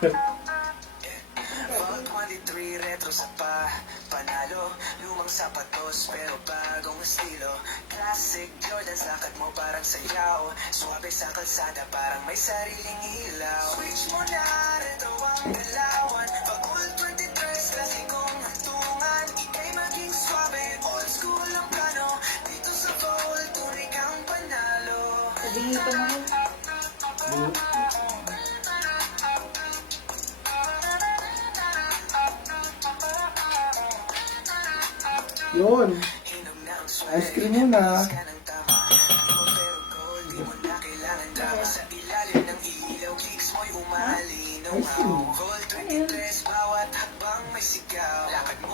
Vault 23 retro sa panalo. Lumang sapatos pero bagong estilo. Classic Jordans, lakad mo parang sayaw. Suwabe sa kalsada parang may sariling ilaw. Switch mo na, retro ang galawan. Pag Vault 23, klasikong hantungan. Ika'y maging suwabe, old school ang plano. Dito sa Vault, tunay kang panalo. Sabihin ko naman. Yun. Ice cream muna. Ice cream.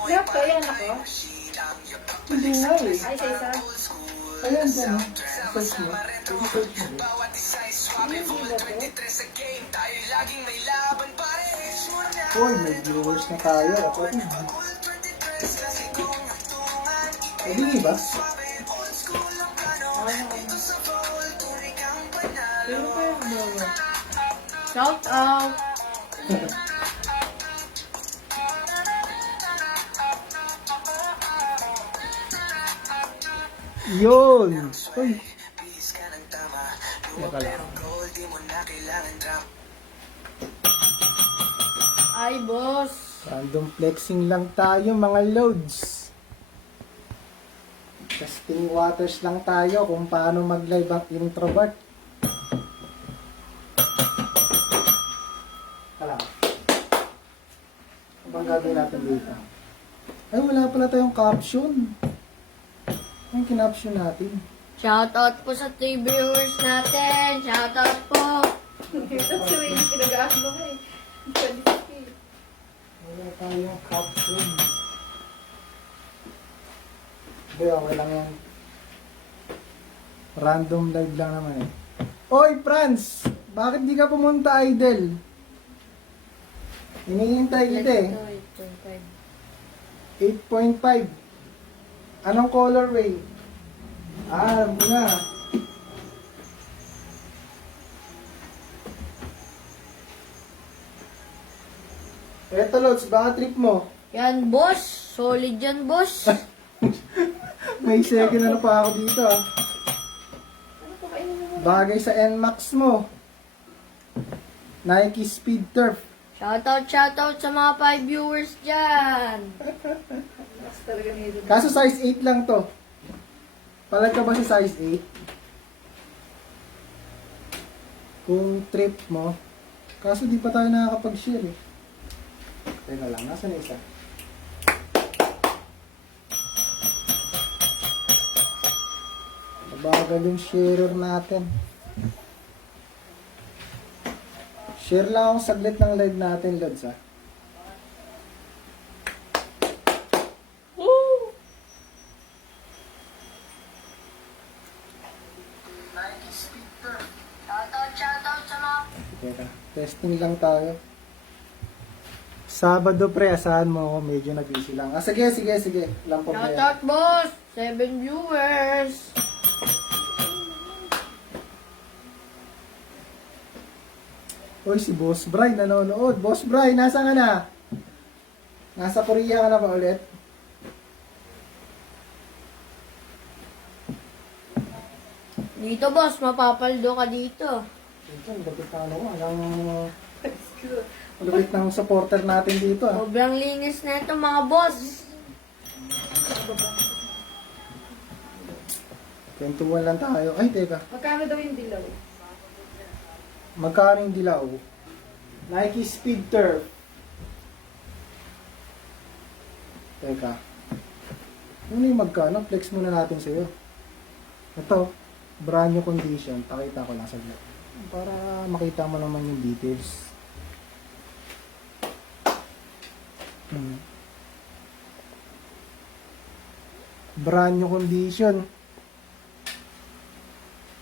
Sarap ba yan ako? Hindi nga eh. Ay, isa-isa. Ayan dyan. Search mo. Search mo. Hoy, may viewers na tayo. Hindi ba? Shout out. Yun. Uy. Teka lang. Ay, boss. Random flexing lang tayo mga loads. Testing waters lang tayo kung paano mag-live ang introvert. Alam. Ano bang gagawin natin dito? Ay, wala pala tayong caption. Ano yung kinaption natin? Shoutout po sa TV viewers natin. Shoutout po. Kasi may pinagaan mo eh. Wala tayong caption. Hindi, okay lang yan. Random live lang naman eh. Oy, Franz! Bakit di ka pumunta, Idol? Hinihintay kita eh. 8.5. Anong colorway? Alam ko na. Eto, Lods, baka trip mo. Yan, boss. Solid yan, boss. May second ano pa ako dito ah. Bagay sa NMAX mo. Nike Speed Turf. Shoutout sa mga 5 viewers dyan. Kaso size 8 lang to. Palag ka ba sa size 8? Kung trip mo. Kaso di pa tayo nakakapag-share eh. Teka lang, nasa na isa? Mabagal yung sharer natin. Share lang akong saglit ng live natin, Lods, ha? Woo! Nike speaker. Shoutout sa mga... Teka, testing lang tayo. Sabado, pre, asahan mo ako. Medyo nag-busy lang. Ah, sige. Lang po, pre. Shoutout, boss. 7 viewers. Uy, si Boss Bry nanonood. Boss Bry, nasa ka na? Nasa Korea ka na ba ulit? Dito, boss. Mapapaldo ka dito. Ito, lapit na ano ko. Lapit ng supporter natin dito. Ah. Sobrang linis na ito, mga boss. 21 lang tayo. Ay, teka. Magkano daw yung dilaw? Magkano yung dilaw? Nike Speed Turf. Teka. Ano yung magkano? Flex muna natin sa'yo. Ito, brand new condition. Pakita ko lang saglit. Para makita mo naman yung details. Brand new condition.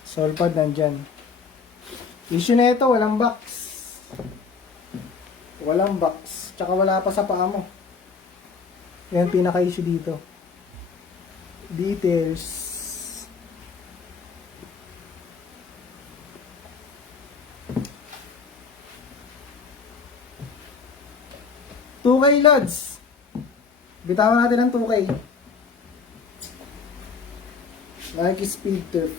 Solpad nandyan. Issue na ito, walang box. Walang box. Tsaka wala pa sa paa mo. Yan pinaka-issue dito. Details. 2K lods. Bitawan natin ang 2K. Nike Speed Turf.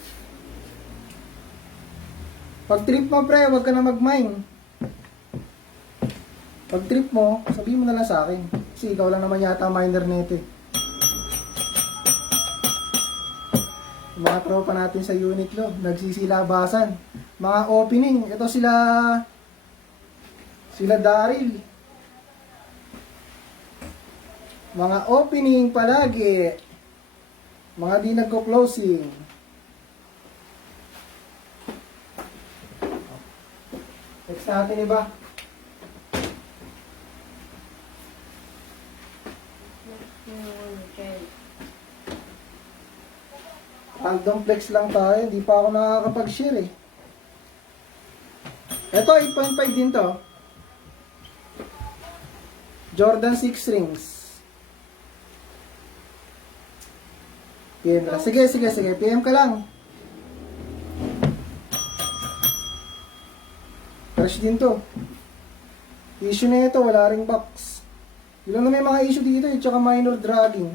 Pag trip mo pre, huwag ka na mag-mine. Pag trip mo, sabihin mo na lang sa akin. Kasi ikaw lang naman yata miner nito eh. Yung mga tropa natin sa Uniqlo, nagsisilabasan. Mga opening, ito sila Daryl. Mga opening palagi. Mga di nagko-closing. Next natin iba. Random flex lang tayo, hindi pa ako nakakapag-share eh. Ito, 8.5 din to. Jordan 6 rings. PM lang. Sige. PM ka lang. Fresh din to. Issue na ito, wala ring box. Yun lang na may mga issue dito eh, tsaka minor dragging.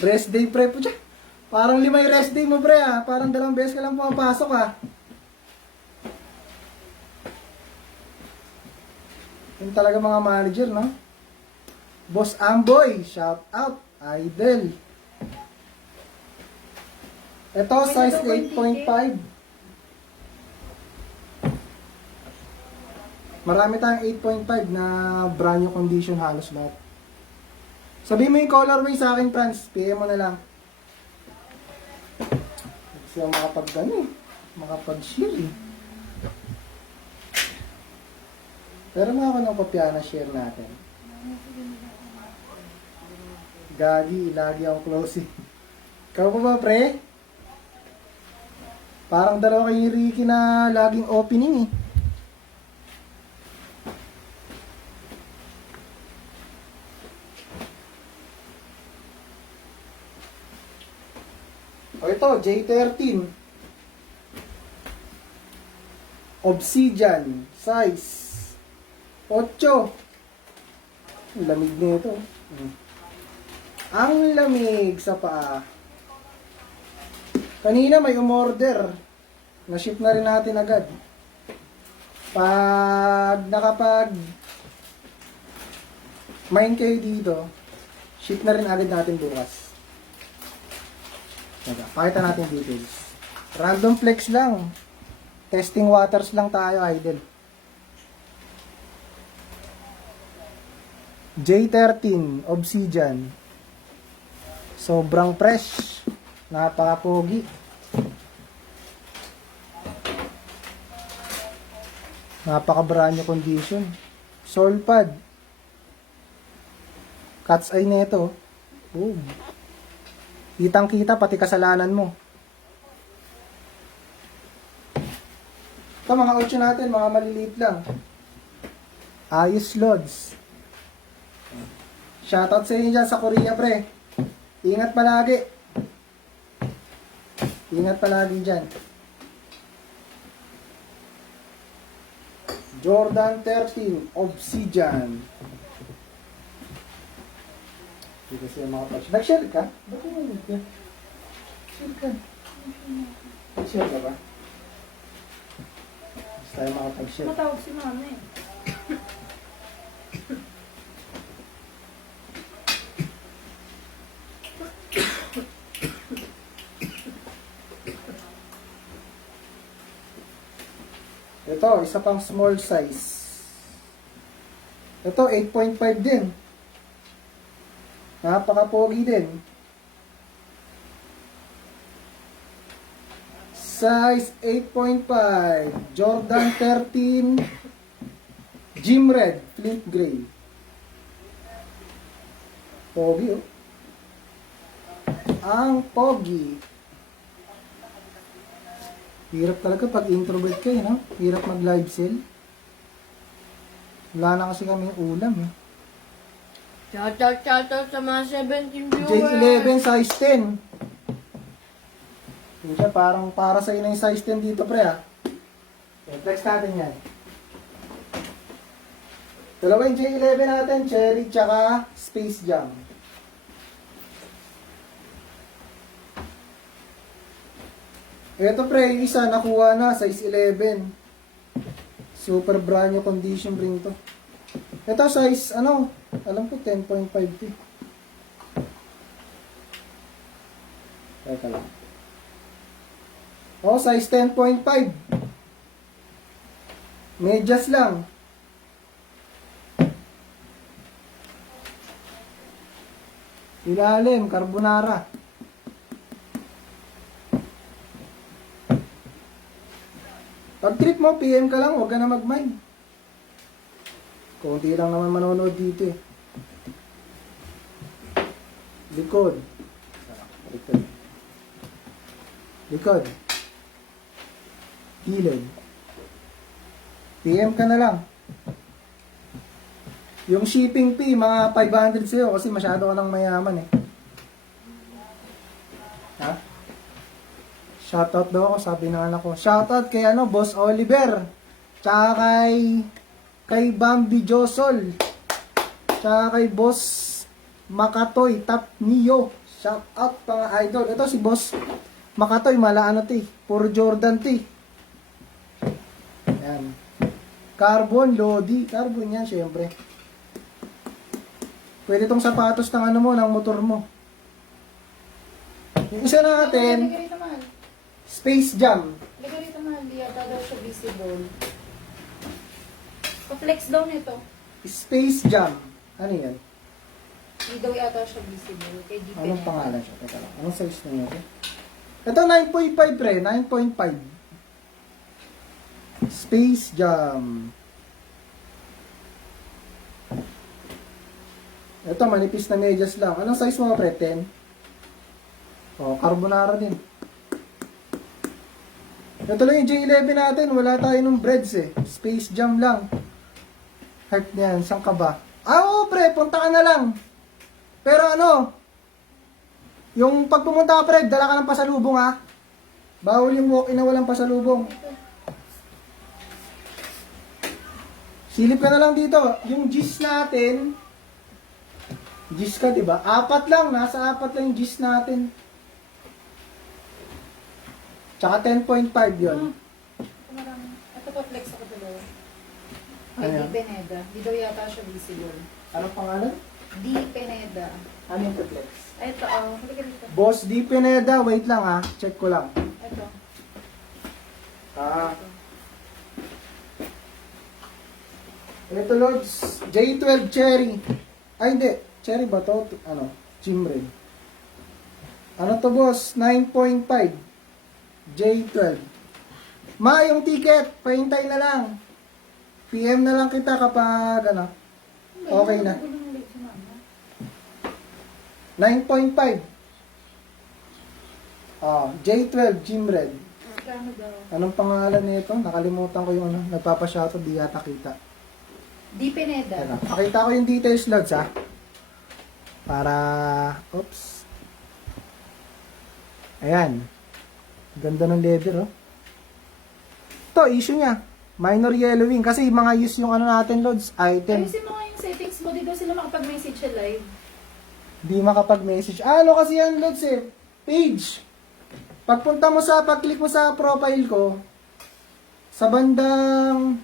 Rest day pre po siya. Parang 5 yung rest day mo pre ah. Parang 2 beses ka lang pumapasok ah. Yun talaga mga manager, no? Boss Amboy, shout out, idol. Ito, size 8.5. Marami tayong 8.5 na brand new condition halos lahat. Sabihin mo yung colorway sa akin, Franz. PM mo na lang. Kasi makapag-share eh. Pero mga ako ng kopya na share natin. Gagi, lagi akong closing. Ikaw pa ba, pre? Parang dalawa kay Ricky na laging opening eh. O ito, J13. Obsidian, size 8. Ang lamig nito. Ang lamig sa paa. Kanina may umorder. Na-ship na rin natin agad. Pag mine kayo dito, ship na rin agad natin bukas. Pakita natin details. Random flex lang. Testing waters lang tayo, idol. J13 Obsidian. Sobrang fresh. Napaka-pogi. Napaka-brand new condition. Sole pad. Cat's eye nito. Boom. Kitang-kita pati kasalanan mo. Ito mga 8 natin, mga maliliit lang. Ayos lods. Shoutout sa inyo dyan sa Korea, pre. Ingat palagi. Ingat palagi dyan. Jordan 13 Obsidian. Hindi kasi yung mga patch. Nag-share ka? Ba't mo nag-share? Share ka. Nag-share ka ba? Basta tayo makapag-share. Matawag si mama eh. Ito, isa pang small size. Ito, 8.5 din. Napaka-pogi din. Size 8.5. Jordan 13. Gym Red. Flint Gray. Pogi, oh. Ang pogi. Hirap talaga pag introvert kayo, no? Hirap mag-live sell. Wala na kasi kami ulam, eh. Shoutout sa mga 17 viewers. J11 size 10. Yun siya, parang para sa na yung size 10 dito, pre, ah. Okay, flex natin yan. Dalawa yung J11 natin, Cherry tsaka Space Jam. Ito pre, yung isa nakuha na, size 11. Super brand new condition rin to. Ito size, ano, alam ko 10.5 to. Teka lang. Oh, size 10.5. Medyas lang. Ilalim, carbonara. Pag trip mo, PM ka lang, huwag ka na mag-mind. Kunti lang naman manonood dito eh. Likod. Likod. Likod. Gilid. PM ka na lang. Yung shipping fee, mga 500 sa'yo kasi masyado ka lang mayaman eh. Ha? Shoutout daw ako, sabi ng anak ko. Shoutout kay ano, Boss Oliver. Tsaka kay Bambi Josol. Tsaka kay Boss Makatoy, Tap Neo. Shoutout mga idol. Ito si Boss Makatoy, mala ano ti. Puro Jordan ti. Ayan. Carbon, Lodi. Carbon yan, syempre. Pwede tong sapatos ng ano mo, ng motor mo. Yung isa natin, Ligarita mahal. Space Jam. Ligarita mahal. Di yata daw siya visible. Pa-flex daw nito. Space Jam. Ano yan? Di daw yata siya visible. Kay Di Anong Pineda. pangalan siya? Teka lang. Anong size na yun? Ito 9.5 pre. 9.5. Space Jam. Ito manipis na medyas lang. Anong size mo pre? 10? Oh, carbonara din. Ito lang yung J11 natin. Wala tayo ng breads eh. Space Jam lang. Heart niyan. Saan ka ba? Ah, oo pre. Punta ka na lang. Pero ano, yung pag pumunta ka pre, dala ka ng pasalubong ha. Bawal yung walk-in na walang pasalubong. Silip ka na lang dito. Yung gis natin, gis ka diba? 4 lang, nasa 4 lang yung gis natin. Tsaka 10.5 yun. Ito marami. Ito pa-flex ako dalawa. Kay Ano Di yan? Pineda. Di daw yata siya visible. Anong pangalan? Di Pineda. Ano yung flex? Ito, oh. Halika dito. Boss D. Pineda, wait lang ha. Check ko lang. Ito. Ah, ito Lods, J12 Cherry. Ay hindi, Cherry ba to? Ano? Gym Red. Ano to boss? 9.5. J12. Ma, yung ticket, pahintay na lang. PM na lang kita kapag ano. Okay na. 9.5. J12 Gym Red. Kano daw? Anong pangalan nito? Nakalimutan ko yung ano. Nagpapasyato, di yata kita. Di Pineda. Teka, pakita ko yung details logs ha. Para, oops. Ayan. Ganda ng leather oh. Ito, issue niya. Minor yellowing. Kasi mga use yung ano natin loads, item. Ayusin mo nga yung settings mo. Di daw sila makapag-message sa live. Di makapag-message. Ano kasi yan loads eh? Page. Pagpunta mo sa, pag-click mo sa profile ko, sa bandang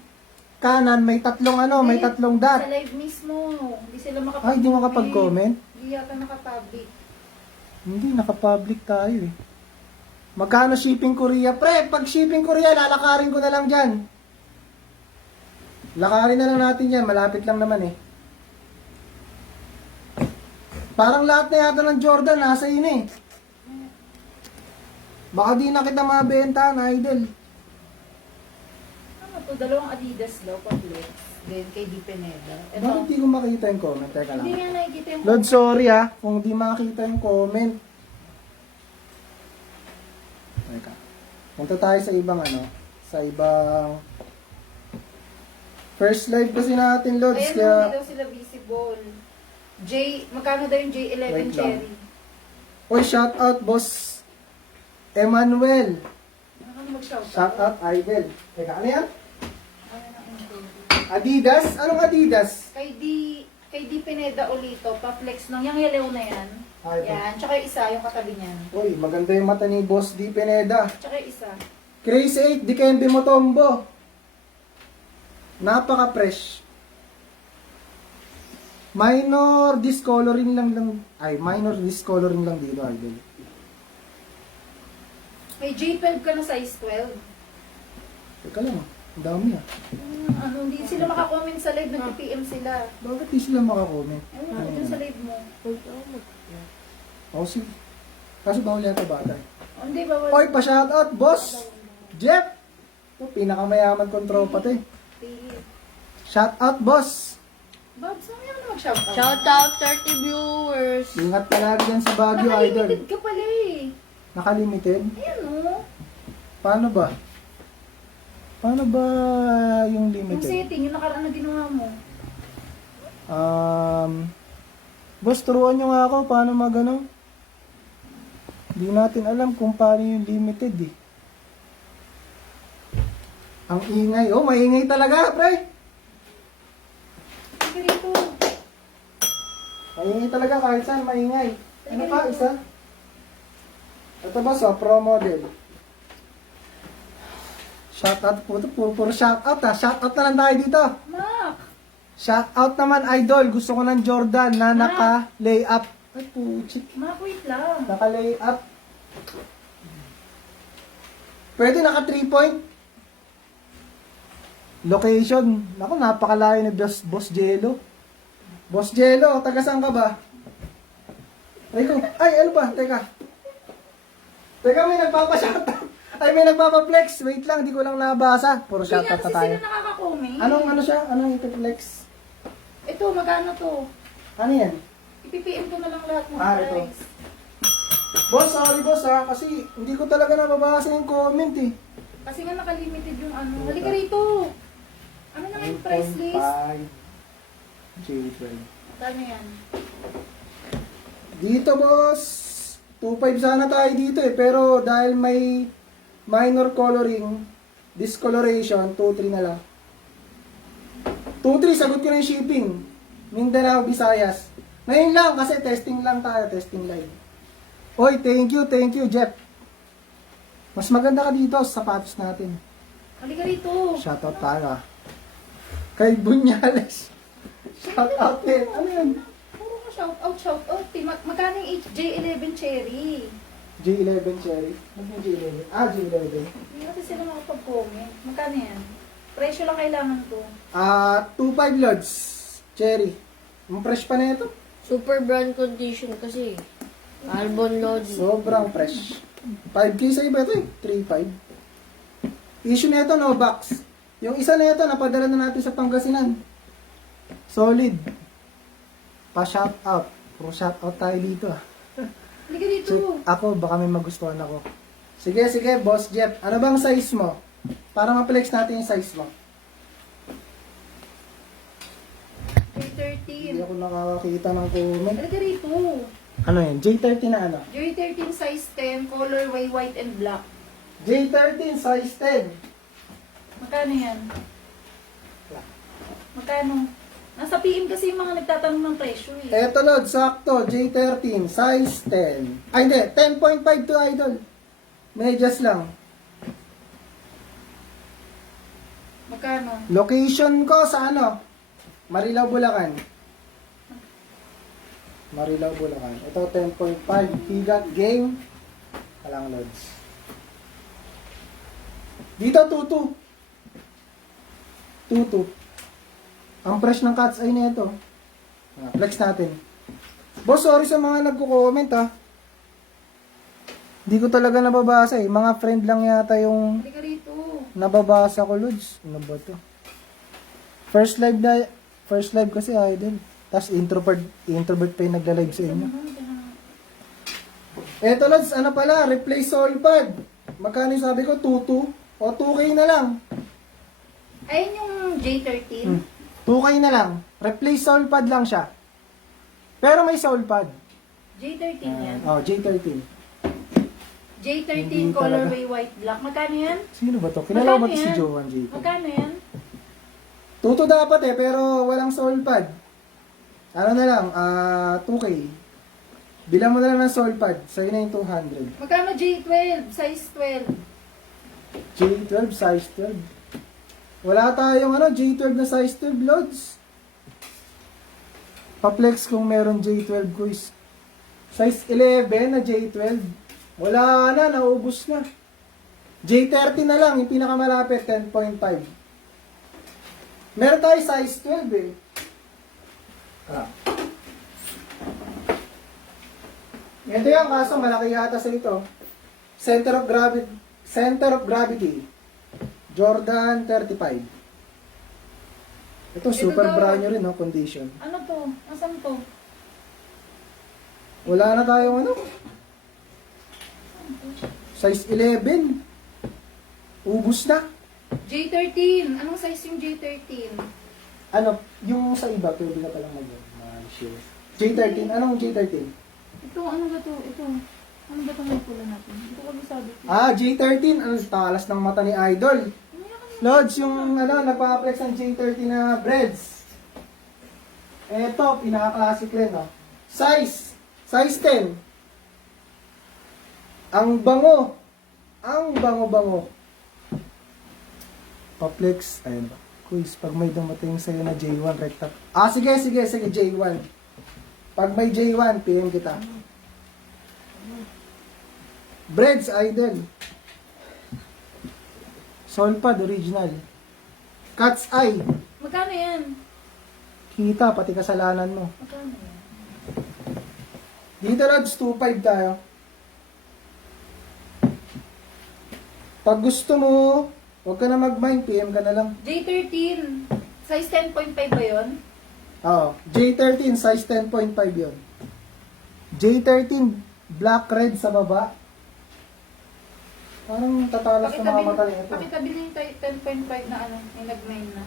kanan, may tatlong ano, may tatlong Sa dot. live mismo. Hindi sila makapag-comment. Ay, di makapag-comment? Hindi yata nakapublic. Hindi, naka-public tayo eh. Magkano shipping Korea? Pre, pag shipping Korea, lalakarin ko na lang dyan. Lakarin na lang natin yan, malapit lang naman eh. Parang lahat na yata ng Jordan, nasa yun eh. Baka di na kita mabenta na idol. Ano to? Dalawang Adidas daw pa-flex. Then kay Di Pineda. Bakit di ko makita yung comment? Teka Hindi lang. nga nakikita yung Lord, sorry ah, kung di makita yung comment. Teka. Punta tayo sa ibang ano, sa ibang first live kasi natin, Lord. Ayan, Kaya, hindi daw sila visible. Magkano daw yung J11 Wait lang. Cherry? oy, shout out, boss Emmanuel. Ano mag-shout Shout out, idol. Teka, ano yan? Ano ang interview? Adidas? Anong Adidas? Kay Di Pineda Olito, pa-flex lang. Yung yellow na yan. Ah, ito. Yan. Tsaka yung isa, yung katabi niyan. Uy, maganda yung mata ni Boss D. Pineda. Tsaka yung isa. Crazy 8, Dikembe Motombo. Napaka-fresh. Minor discoloring minor discoloring lang dito, idol. May J12 ka na size 12. Teka lang, ang dami ah. Hindi sila makakomment sa live, nag-PM sila. Bakit di sila makakomment? Ayun, dun sa live mo. Oh, sige. Kaso bawal yata bata. Hindi ba? Oy, pa-shoutout, boss! Jeff! Ito, pinakamayaman kong tropa to eh. Shoutout, boss! Bob, saan mo naman mag-shoutout? Shout out 30 viewers. Ingat palagi yan sa Baguio, idol. Naka-limited ka pala eh. Nakalimited? Ayan o. Paano ba? Paano ba yung Yung limited? setting, yung nakaraan na ginawa mo. Boss, turuan nyo nga ako paano magano. Hindi natin alam kung paano yung limited eh. Ang ingay. Oh, maingay talaga, pre. Sige rito. Maingay talaga kahit saan, maingay. Ano pa, isa? Ito ba, so, pro model. Shoutout po ito. Puro shoutout ha. Shoutout na lang tayo dito. Mak! Shoutout naman, idol. Gusto ko ng Jordan na naka-layup. Ay, puchik. Mak, wait lang. Naka-layup. Pwede naka 3 point. Location. Naku, napakalayo ni Boss Jello. Boss Jello, taga saan ka ba? Ay, ano ba? Teka, may nagpapa-shoutout. Ay, may nagpapa-flex. Wait lang, di ko lang nabasa. Puro Hindi nga shoutout kasi na tayo. sila nakaka-comment. Anong ano siya? Anong ito-flex? Ito, magkano to? Ano yan? Ipipm ko na lang lahat ng Ah, ito. price. Boss, sorry boss ha. Kasi hindi ko talaga nababasa yung comment eh. Kasi nga nakalimited yung ano. Halika rito. Ano na nga yung price list? 5 J12. Magkano yan? Dito boss, 2.5 sana tayo dito eh. Pero dahil may minor coloring, discoloration, 2.3 na lang. 2.3, sagot ko na yung shipping. Mindanao, Visayas. Ngayon lang kasi testing lang tayo, testing live. Oy, thank you Jeff. Mas maganda ka dito sa sapatos natin. Halika rito. Shoutout tayo ah. Kay Bunyales. Shoutout din. Ano yun? Puro ka shout out. Magkano yung J11 Cherry? J11 Cherry. Ano yung J11? Ah, J11. Hindi kasi sila makapag-comment. Magkano yan? Presyo lang kailangan to. 2.5 loads. Cherry. Ang fresh pa na ito. Super brand condition kasi. Albon load. Sobrang fresh. 5K sa iba ito eh. 3.5. Issue na ito, no box. Yung isa na ito, napadala na natin sa Pangasinan. Solid. Pa-shoutout. Puro shoutout tayo dito ah. Halika dito. So, ako, baka may magustuhan ako. Sige, Boss Jeff. Ano bang size mo? Para ma-flex natin yung size mo. Hindi 13. ako nakakakita ng comment. Halika rito. Ano yan? J13 na ano? J13 size 10, colorway white and black. J13 size 10. Magkano yan? Magkano? Nasa PM kasi yung mga nagtatanong ng presyo eh. Eto Lord, sakto. J13 size 10. Ay hindi, 10.5 to idol. Medyas lang. Magkano? Location ko sa ano? Marilao, Bulacan. Marilao, Bulacan. Ito 10.5. Higat game. Walang loads. Dito 2.2. Ang fresh ng cat's eye na ito. Flex natin. Boss, sorry sa mga nagko-comment ha. Hindi ko talaga nababasa eh. Mga friend lang yata yung Halika rito. nababasa ko, Lods. Ano ba to? First live kasi idol. Tapos introvert pa yung nagla-live sa inyo. Eto Lods, ano pala? Replace all pad. Magkano yung sabi ko? 2.2? O 2K na lang. Ayun yung J13. 2K na lang. Replace soul pad lang siya. Pero may soul pad. J13 yan. Oh, J13. J13 Hindi colorway white black. Magkano yan? Sino ba to? Kilala mo ba to si Magkano yan? Joan J13? Magkano yan? Tuto dapat eh, pero walang soul pad. Ano na lang, 2K. Bilang mo na lang ng soul pad. Sa'yo na yung 200. Magkano J12? Size 12. J12, size 12. Wala tayong J12 na size 12, Lods. Pa-flex kung meron J12 quiz. Size 11 na J12. Wala na, naubos na. J13 na lang, yung pinakamalapit, 10.5. Meron tayo size 12 eh. Ito yung kaso, malaki yata sa ito. Center of gravity. Jordan 35. Ito, super daw. brand new rin, no? Condition. Ano to? Asan to? Wala na tayong size 11. Ubus na. J13. Anong size yung J13? Yung sa iba, pwede ka palang mag-share. J13, anong J13? Ito, ano ba to? Ito. Ano ba itong may pula natin? Ito ko sabi ko. J13, talas ng mata ni Idol. Lods, yung nagpa-flex ng J13 na breads. Eto, pinaka-classic rin, no? Size 10. Ang bango. Ang bango-bango. Pa-flex, ayun ba? Quiz, pag may dumating sa'yo na J1 recta. Sige, J1. Pag may J1, PM kita. Breads, Idol. Solpad, original. Cat's Eye. Magkano yan? Kita, pati kasalanan mo. Magkano yan? Dito, Lods, 2.5 tayo. Pag gusto mo, huwag ka na mag-mind, PM ka na lang. J13. Size 10.5 ba yun? Oo. J13, size 10.5 yun. J13, black red sa baba. Parang tatalas ng mga mata nito. Pakitabi yung 10.5 na yung nag-9 na.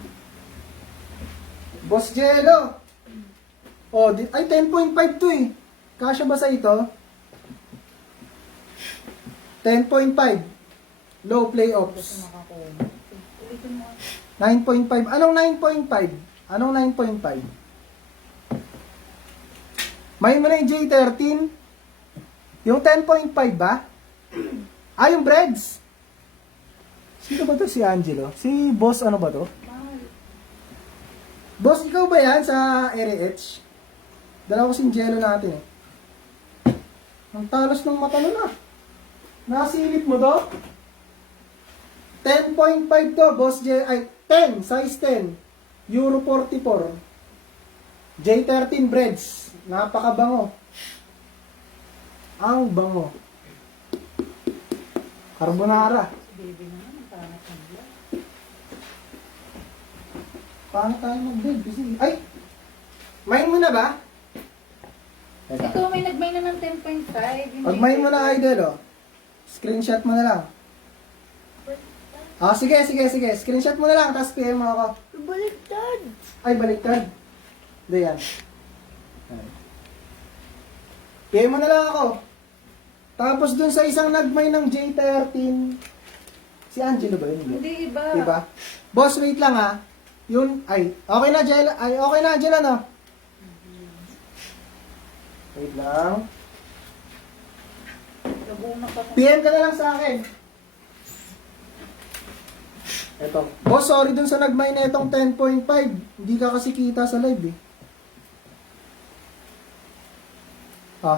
Boss Jello! Ay, 10.5 to eh. Kasya ba sa ito? 10.5. Low playoffs. Ulitin mo. 9.5. Anong 9.5? Anong 9.5? May mo na yung J13? Yung 10.5 ba? Yung breads. Sino ba to si Angelo? Si boss ano ba to? Mahal. Boss, ikaw ba yan sa RH? Dalawa kasing jello natin eh. Ang talos ng mata nun ah. Nasilip mo to? 10.5 to, boss J. 10, size 10. Euro 44. J13 breads. Napakabango. Ang bango. Carbonara. Baby naman, ang pangat ng vlog. Paano tayo mag-build? Ay! Main mo na ba? Ito, may nag-mine na ng 10.5. yung Pag main mo na, J13. Idol, Screenshot mo na lang. Sige. Screenshot mo na lang, tapos PM mo ako. Baliktad. Ay, baliktad. Hindi yan. PM mo na lang ako. Tapos dun sa isang nagmay ng J13, si Angelo ba yun? Hindi, iba. Diba? Boss, wait lang ha. Yun, okay na, Angelo, no? Wait lang. Laguna pa to. PM ka na lang sa akin. Eto. Boss, sorry dun sa nagmay na itong 10.5. Hindi ka kasi kita sa live eh.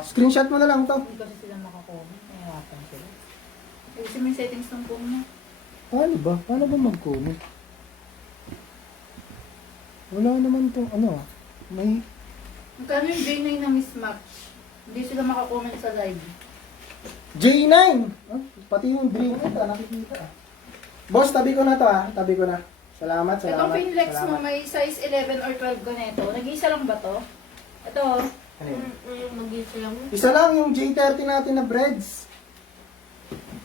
Screenshot mo na lang to. Hindi kasi sila makakomment. Nahihirapan sila. Ayusin mo yung settings ng phone mo. Paano ba? Paano ba mag-comment? Wala naman to, may... Magkano yung J9 na mismatch? Hindi sila makakomment sa live. J9! Pati yung dream nakikita. Boss, tabi ko na to tabi ko na. Salamat. Itong Finlex mo, may size 11 or 12 ko nito. Nag-iisa lang ba to? Ito, Ano yun? Mag-isa lang. Isa lang yung J30 natin na breads.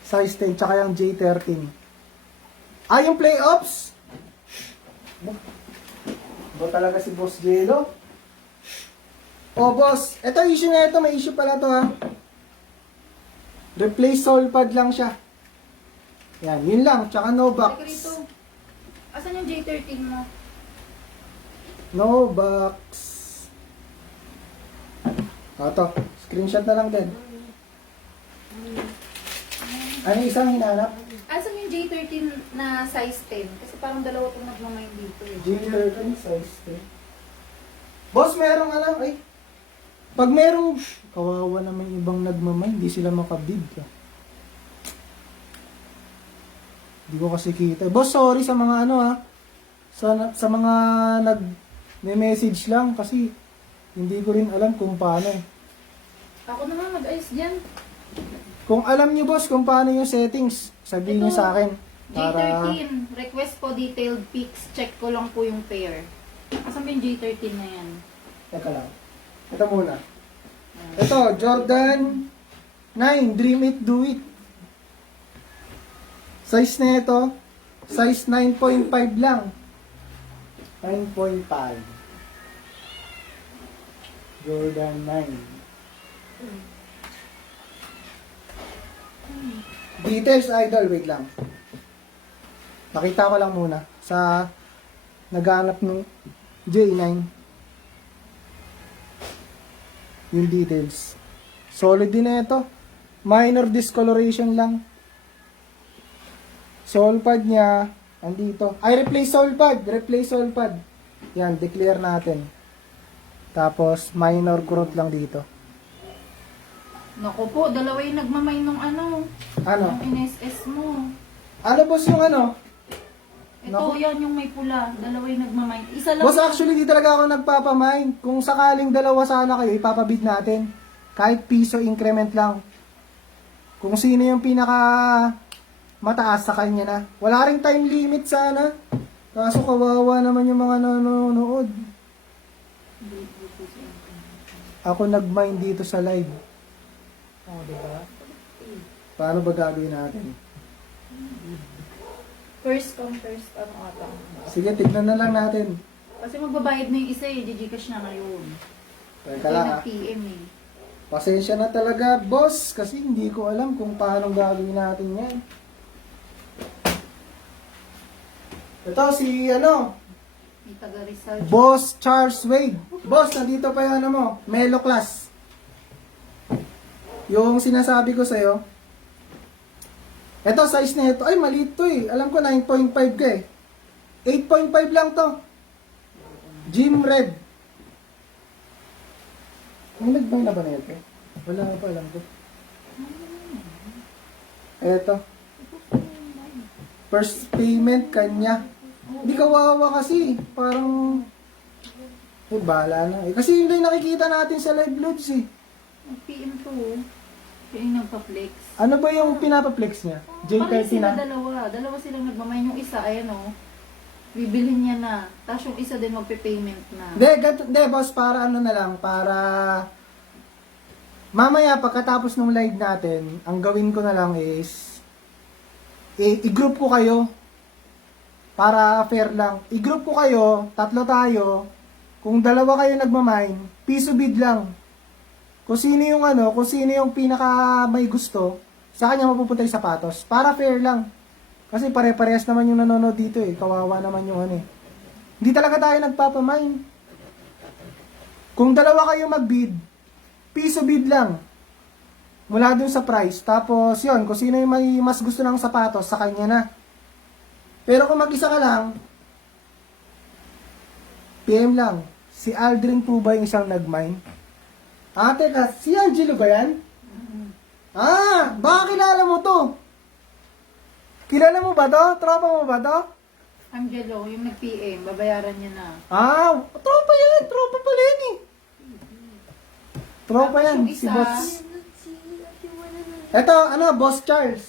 Size 10, tsaka yung J13. Yung playoffs? Ba talaga si Boss Jello? Boss, ito issue na ito. May issue pala to Replace soul pad lang siya. Yan, yun lang. Tsaka no like box. rito. Asan yung J13 mo? No box. To. Screenshot na lang din. Ano yung isang hinanap? Asan yung J13 na size 10? Kasi parang dalawa itong nagmamain dito eh. J13 size 10. Boss, merong ano, ay. Pag merong, kawawa naman yung ibang nagmamay, hindi sila makabid ka. Hindi ko kasi kita. Boss, sorry sa mga ano ha. Sa mga nag-message lang kasi hindi ko rin alam kung paano eh. Ako naman mag-ayos dyan. Kung alam niyo boss kung paano yung settings, sabihin niyo Ito, sa akin. Para J13, request po detailed pics. Check ko lang po yung pair. Asan ba yung J13 na yan? Teka lang. Ito muna. Ito, Jordan 9, Dream It, Do It. Size na ito, size 9.5 lang. 9.5. Jordan 9. Details, idol. Wait lang. Nakita ko lang muna sa naghanap ng J9 yung details. Solid din na ito. Minor discoloration lang. Sole pad niya andito. Ay, replace sole pad. Replace sole pad. Yan, declare natin. Tapos, minor growth lang dito. Naku po, dalawa yung nagmamay nung ano. Ano? Yung NSS mo. Ano boss yung ano? Ito, Naku. yan yung may pula. Dalawa yung nagmamay. Isa lang. Boss, actually, di talaga ako nagpapamind. Kung sakaling dalawa sana kayo, ipapabid natin. Kahit piso increment lang. Kung sino yung pinaka mataas sa kanya na. Wala ring time limit sana. Kaso kawawa naman yung mga nanonood. Ako nag-mind dito sa live. Oh, diba? Paano ba gagawin natin? First come, first ano ata. Sige, tignan na lang natin. Kasi magbabayad na yung isa eh. Gcash na ngayon. Teka Kasi lang ha. nag-PM eh. Pasensya na talaga, boss. Kasi hindi ko alam kung paano gagawin natin yan. Ito si May taga Rizal. Boss Charles Wade. Boss, nandito pa yung mo, Melo Class. Yung sinasabi ko sa'yo. Ito, size na ito. Ay, maliit to eh. Alam ko 9.5 ka eh. 8.5 lang to. Gym Red. May nagbang na ba na ito? Wala pa, alam ko. Eto. First payment kanya. Hindi kawawa kasi. Parang... bahala na eh. Kasi yun yung nakikita natin sa live loads eh. Nag-PM to. Siya yung nagpa-flex. Ano ba yung pinapaplex niya? Parang J30 sila na? dalawa. Dalawa silang nagmamay. Yung isa, ayan o. Bibilhin niya na. Tapos yung isa din magpe-payment na. Hindi, boss, para ano na lang, para... Mamaya, pagkatapos ng live natin, ang gawin ko na lang is... I-group ko kayo. Para fair lang. I-group ko kayo, tatlo tayo. Kung dalawa kayo nagmamine, piso bid lang. Kung sino yung kung sino yung pinaka may gusto, sa kanya mapupunta yung sapatos. Para fair lang. Kasi pare-parehas naman yung nanonood dito eh. Kawawa naman yung Hindi talaga tayo nagpapamine. Kung dalawa kayo magbid, piso bid lang. Mula dun sa price. Tapos yon, kung sino yung may mas gusto ng sapatos, sa kanya na. Pero kung mag-isa ka lang, PM lang. Si Aldrin po ba yung isang nag-mine? Teka, si Angelo ba yan? Baka kilala mo to. Kilala mo ba to? Tropa mo ba to? Angelo, yung nag-PM, babayaran niya na. Tropa yan. Tropa pala yan eh. Tropa Tapos yan. yung Si isa, Boss. Eto, Boss Charles.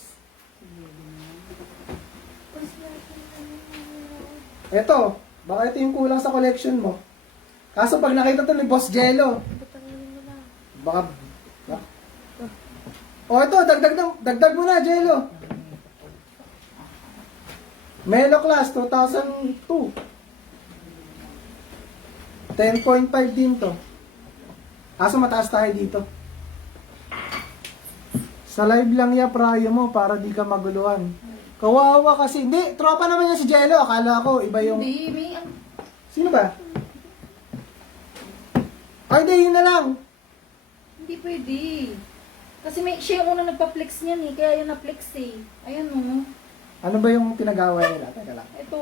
Eto, baka ito yung kulang sa collection mo. Kaso pag nakita to ni Boss Jello, baka... ito, dagdag mo na, Jello. Melo Class, 2002. 10.5 din to. Kaso mataas tayo dito. Sa live lang ya, prayo mo para di ka maguluhan. Kawawa kasi. Hindi, tropa naman yan si Jello. Akala ko, iba yung... Hindi, may Sino ba? Ay, di, yun na lang. Hindi pwede. Kasi siya yung unang nagpa-flex niyan eh. Kaya yan na-flex eh. Ayan o. Ano ba yung pinagawa nila? Teka lang. Ito.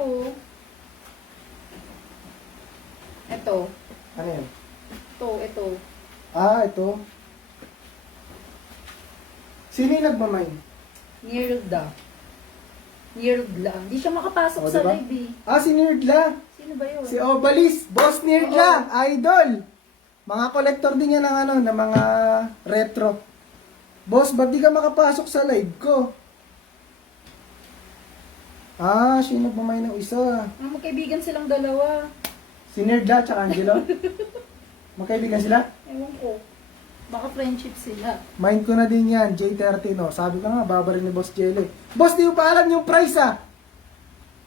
Ito. Ano yun? Ito. Ah, ito. Sino yung nagmamay? Nirda. Nirda. Hindi siya makapasok O, sa diba? live eh. Ah, si Nerdla. Sino ba yun? Si Obalis. Boss Nerdla. Idol. Mga collector din yan ng ano, ng mga retro. Boss, ba't di ka makapasok sa live ko? Ah, siya yung nagmamay ng isa. Magkaibigan silang dalawa. Si Nerdla at Angelo. Magkaibigan sila? Ewan ko. Baka friendship sila. Mind ko na din yan, J30, no? Sabi ko nga, babarin ni Boss Jelly. Boss, di mo pa alam yung price, ah!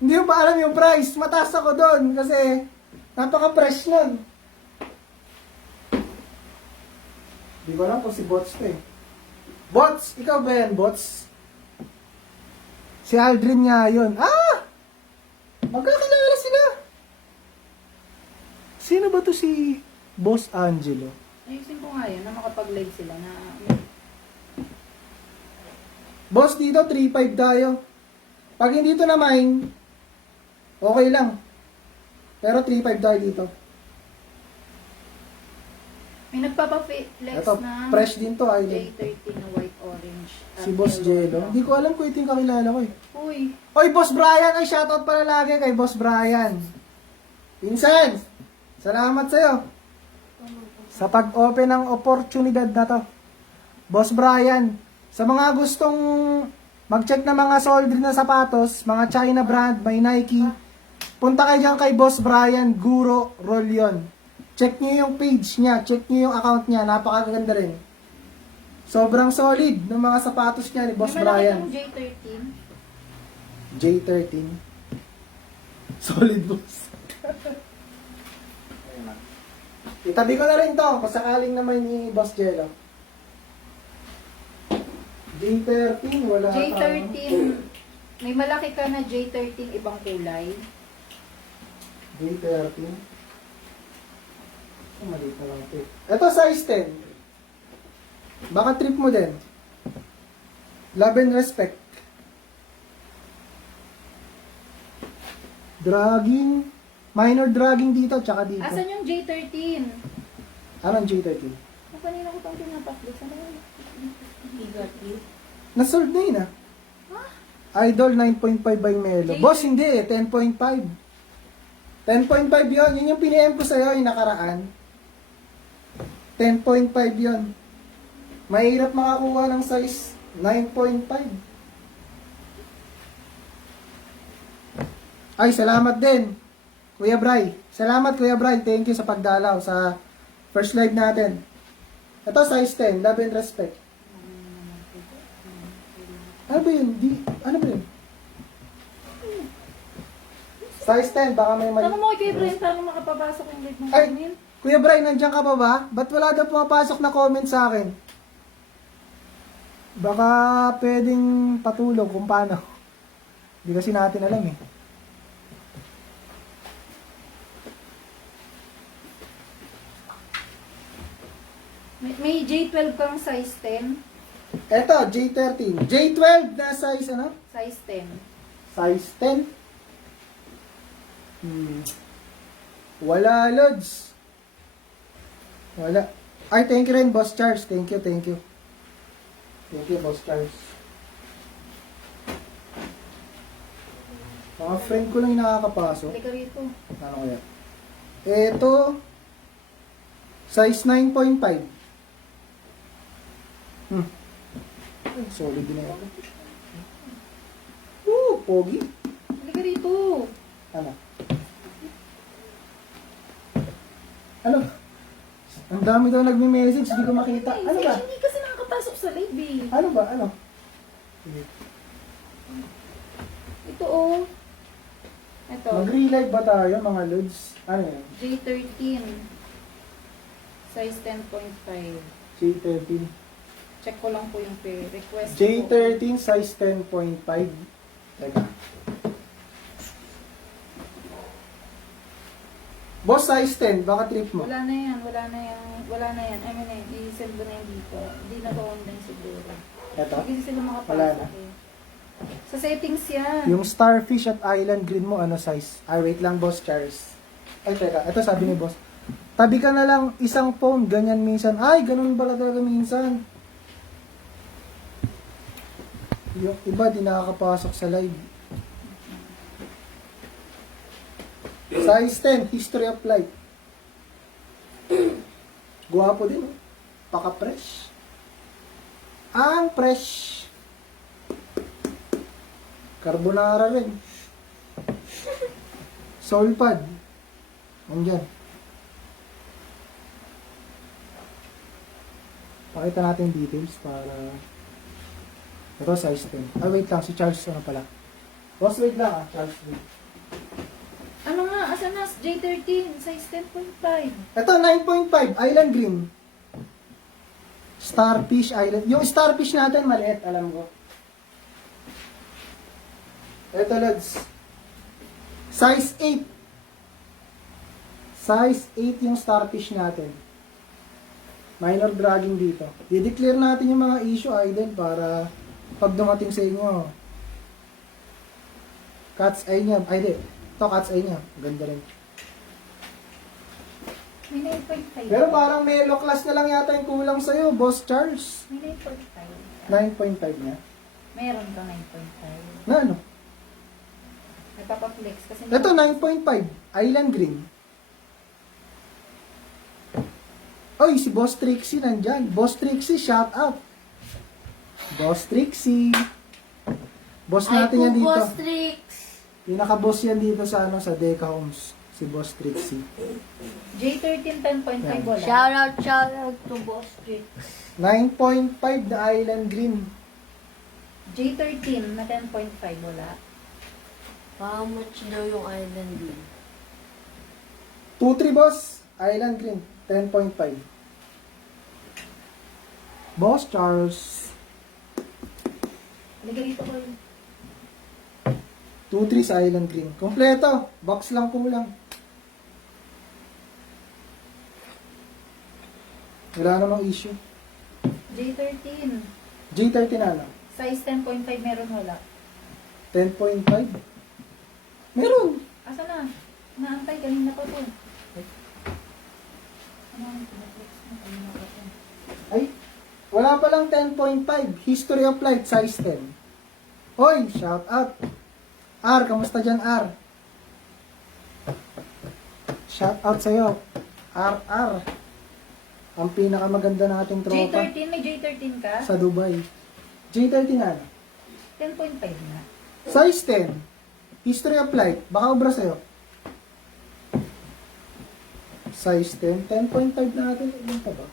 Hindi mo pa alam yung price. Mataas ako doon kasi napaka-fresh nun. Di ko alam kung si Bots to eh. Bots! Ikaw ba yan, Bots? Si Aldrin nga yun. Ah! Magkakilala sila. Sino ba to si Boss Angelo? Ayusin ko nga yun na makapag-live sila na Boss, dito 3.5 tayo. Pag hindi to na mine, okay lang. Pero 3.5 tayo dito. may nagpapa-flex Ito, na fresh din to, idol. J30 na white orange. Si Boss Jello. Hindi ko alam kung ito yung kakilala ko eh. Uy, Oy, Boss Brian! Ay, shoutout pala lagi kay Boss Brian. Pinsan! Salamat sa'yo. Sa pag-open ng oportunidad na to. Boss Brian, sa mga gustong mag-check na mga solder na sapatos, mga China brand, may Nike, punta kayo dyan kay Boss Brian Guro Rolyon. Check nyo yung page niya, check nyo yung account niya, napakaganda rin. Sobrang solid ng mga sapatos niya ni Boss may malaki Brian. tong J13. J13. Solid boss. Itabi ko na rin to, kung sakaling naman ni Boss Jello. J13, wala J13. May malaki ka na J13 ibang kulay. J13. Oh, maliit na lang ito. Ito, size 10. Baka trip mo din. Love and respect. Dragging. Minor dragging dito, tsaka dito. Asan yung J13? Anong J13? Ang kanina ko pang pinapaklis. Ano yun? Nasold na yun ah. Idol 9.5 by Melo. J13. Boss, hindi eh. 10.5. 10.5 yun. Yun yung piniem ko sa'yo, yung nakaraan. 10.5 yun. Mahirap makakuha ng size 9.5. Ay, salamat din. Kuya Bray. Salamat Kuya Bray. Thank you sa pagdalaw sa first live natin. Ito size 10. Love and respect. Ano ba yun? Ano ba yun? Size 10. Baka may mali. Tanong mo kay Brian paano makapapasok yung live ng Ay, kanil? Kuya Bray, nandiyan ka pa ba? Ba't wala daw pumapasok na comment sa akin? Baka pwedeng patulog kung paano. Hindi kasi natin alam eh. May J12 kang size 10. Eto, J13. J12 na size ano? Size 10. Size 10. Wala, Lods. Wala. Ay, thank you rin, Boss Charles. Thank you, thank you. Thank you, Boss Charles. Mga friend ko lang yung nakakapasok. Halika rito. Ano kaya? Ito, size 9.5. Ay, solid din na ito. Pogi. Halika rito. Ano? Ano? Ang dami daw nagme-message, hindi ko makita. Ano ba? Hindi kasi nakakapasok sa live eh. Ano ba? Ano? Ito oh. Ito. Mag-relive ba tayo, mga lods? Ano yan? J13. Size 10.5. J13. Check ko lang po yung request. J13, size 10.5. Teka. Boss, size 10. Baka trip mo. Wala na yan, wala na yan. Wala na yan. I mean, i-send mo na yan dito. Hindi na to online siguro. Eto. Hindi sila Wala makapasok na. eh. Sa settings yan. Yung starfish at island green mo, ano size? Ay, wait lang, boss, Charis. Ay, teka. Ito sabi ni boss. Tabi ka na lang isang phone, ganyan minsan. Ay, ganun pala talaga minsan. Yung iba, di nakakapasok sa live. Size 10, history of life. Guwapo din, oh. Paka-fresh. Ang fresh. Carbonara rin. Soul pad. Andyan. Pakita natin details para... Ito, size 10. Ah, wait lang. Si Charles ano pala. Boss, wait lang ah. Charles, wait. Ano nga, asan na? J13, size 10.5. Ito, 9.5. Island green. Starfish Island. Yung starfish natin, maliit, alam ko. Ito, lads. Size 8. Size 8 yung starfish natin. Minor dragging dito. I-declare natin yung mga issue, idol, para pag dumating sa inyo. Cat's eye niya. Ay, di. Ito, cat's eye niya. Ganda rin. May 9.5. Pero parang may low class na lang yata yung kulang sa'yo, Boss Charles. May 9.5. 9.5 niya. Meron ka 9.5. Na ano? Nagpapaflex kasi... Ito, 9.5. Island Green. Oy, si Boss Trixie nandyan. Boss Trixie, shout out. Boss Trixie. Boss natin yan dito. Boss Trix. Pinaka-boss yan dito sa ano sa Deca Homes. Si Boss Trixie. J13, 10.5 wala. Shout out to Boss Trix. 9.5 na Island Green. J13 na 10.5 wala. How much daw yung island din? 2-3 boss. Island Green. 10.5. Boss Charles. Halika dito ko yun. 2-3 sa Island Green. Kompleto. Box lang kulang. Wala namang issue. J13. J30 na ano? Size 10.5 meron wala. 10.5? Meron. Asa na? Naantay, kanina pa to. Ano ang pinaflex mo? Kanina pa to. Ay, wala palang 10.5. History of life, size 10. Hoy, shout out. R, kamusta dyan, R? Shout out sa'yo. R. Ang pinakamaganda nating tropa J13, may J13 ka? sa Dubai. J30 na. 10.5 na. Size 10. History of life. Baka obra sa'yo. Size 10. 10.5 natin. Ilan pa ba?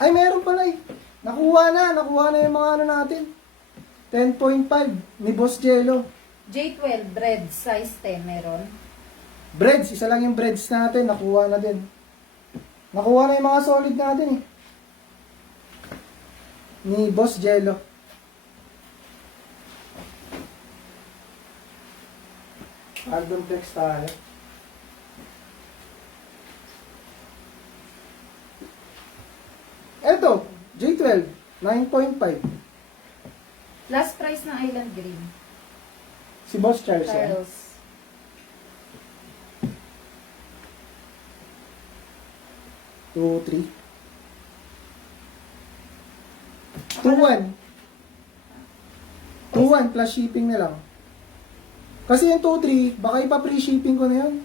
Ay, meron pala eh. Nakuha na yung mga ano natin. 10.5 ni Boss Jello. J12, bread, size 10 meron. Breads, isa lang yung breads natin. Nakuha na din. Nakuha na yung mga solid natin eh. Ni Boss Jello. Random flex tayo. Eto, J12, 9.5. Last price ng Island Green. Si Boss Charles. yan. Charles. 2, 3. 2-1. 2-1 plus shipping na lang. Kasi yung 2-3, baka ipa-free shipping ko na yun.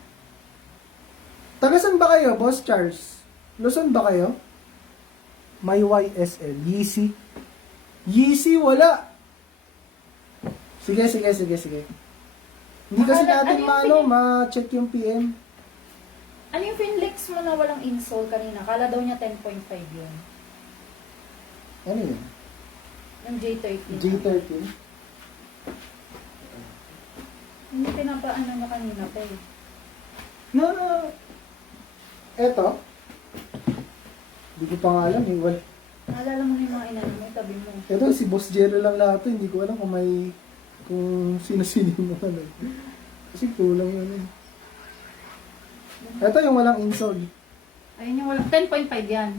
Tagasan ba kayo, Boss Charles? Luzon ba kayo? May YSL. Yeezy. Yeezy, wala. Sige. Hindi kasi Ano natin yung ma-check yung PM. Ano yung Finlex mo na walang insole kanina? Kala daw niya 10.5 yun. Ano yun? Yung J13. J13. Hindi pinapaano niya kanina pa eh. No. Eto. Hindi ko pa nga alam eh. Naalala mo na yung mga inano mo, tabi mo. Ito, si Boss Jero lang lahat to. Hindi ko alam kung sino-sino yung mga ano. Kasi kulang yun eh. Ito yung walang insole. Ayun yung walang 10.5 yan.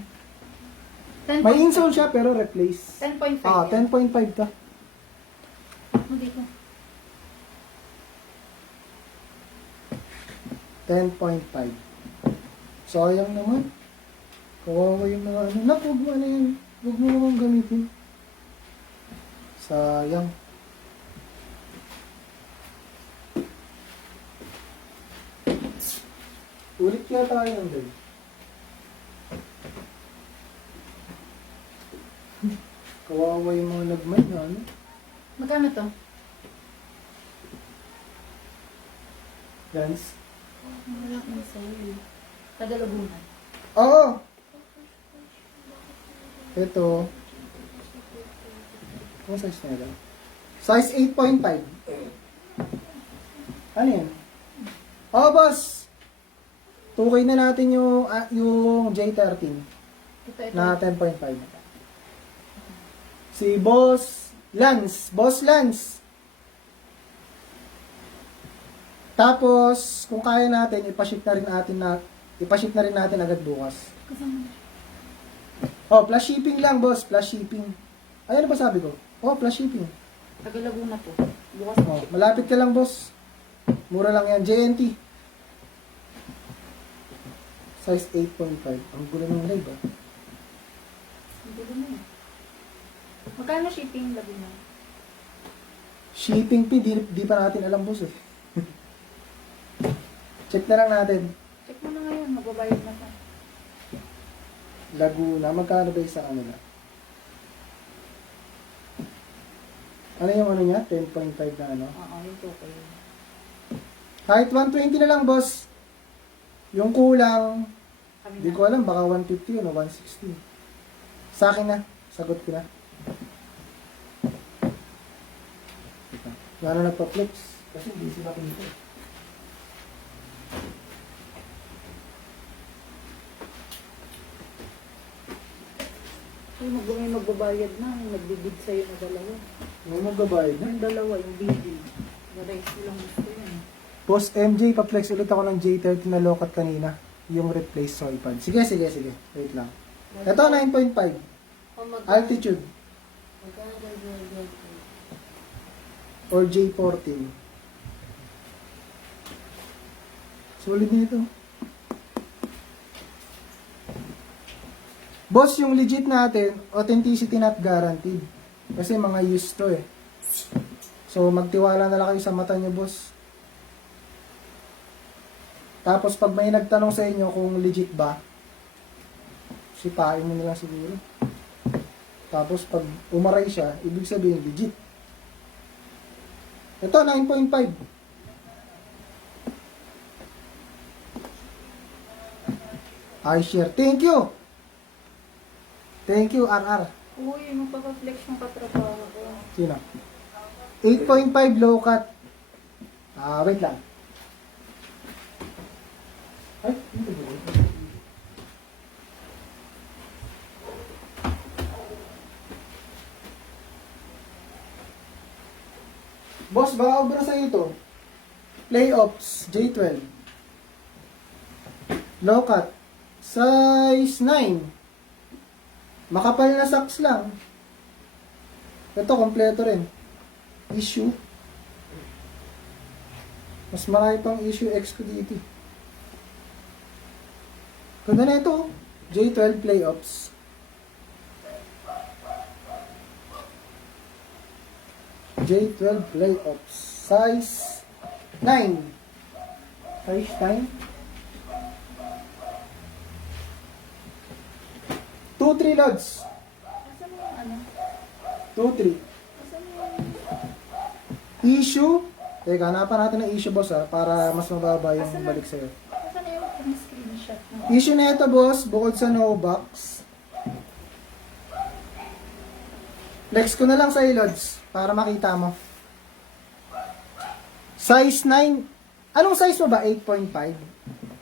10.5. May insole siya pero replace. 10.5 Ah, yan. 10.5 ka. Hindi ko. 10.5. Sayang naman. Kawawa yung mga ano. Nak, huwag mo ano yan. Huwag mo naman gamitin. Sayang. Ulit kaya tayo ng day. Kawawa yung mga nagmay na ano. Magkano to? Guys. Wala kang sa'yo. Tagalagunan. Oo! Ito. Ano size na ito? Size 8.5. Ano yan? Oo, boss! 2K na natin yung J13 Ito. na 10.5. Si Boss Lance. Boss Lance. Tapos, kung kaya natin, ipaship na rin natin agad bukas. Kasama. Oh, plus shipping lang, boss. Plus shipping. Ay, ano ba sabi ko? Oh, plus shipping. Tagalaguna po. Bukas Oh, malapit ka lang, boss. Mura lang yan. JNT. Size 8.5. Ang gulo ng live, ah. Hindi ko na yun. Magkano shipping Laguna? Shipping fee, di pa natin alam, boss, eh. Check na lang natin. Check mo na ngayon. Magbabayad na pa. Laguna. Magkano ba isa kanila? Ano yung ano niya? 10.5 na ano? Oo, yung total. Kahit 120 na lang, boss. Yung kulang, Kami di na. ko alam, baka 150 yun o 160. Sa akin na. Sagot ko na. Gano'n nagpa-flex? Kasi hindi sila pinito. May magbabayad na. Yung nagbibid sa'yo na dalawa. May magbabayad na. Yung dalawa, yung bibid. Variety lang gusto yan. Boss MJ, pa-flex ulit ako ng J30 na lokat kanina. Yung replace soy pad. Sige. Wait lang. Ito, 9.5. Altitude. Or J14. Solid na ito. Boss, yung legit natin, authenticity not guaranteed. Kasi mga used to eh. So, magtiwala na lang kayo sa mata nyo, boss. Tapos, pag may nagtanong sa inyo kung legit ba, sipain mo nila siguro. Tapos, pag umaray siya, ibig sabihin legit. Ito, 9.5. iShare. Thank you! Thank you, RR. Uy, magpapaflex yung katrabaho ko. Sino? 8.5 low cut. Wait lang. Ay, hindi ba? Boss, baka obra sa'yo ito. Playoffs, J12. Low cut. Size 9. Makapal na socks lang. Ito, kompleto rin. Issue. Mas marami pang issue X ko dito. Ganda na ito. J12 playoffs. J12 playoffs. Size 9. Size 9. 2-3 loads. Asan mo yung ano? 2-3. Asan mo yung... Issue. Teka, hanapan natin ng issue, boss, ha, para mas mababa yung balik sa'yo. Asan na yung screenshot mo? Issue na ito, boss, bukod sa no box. Flex ko na lang sa loads para makita mo. Size 9. Anong size mo ba? 8.5?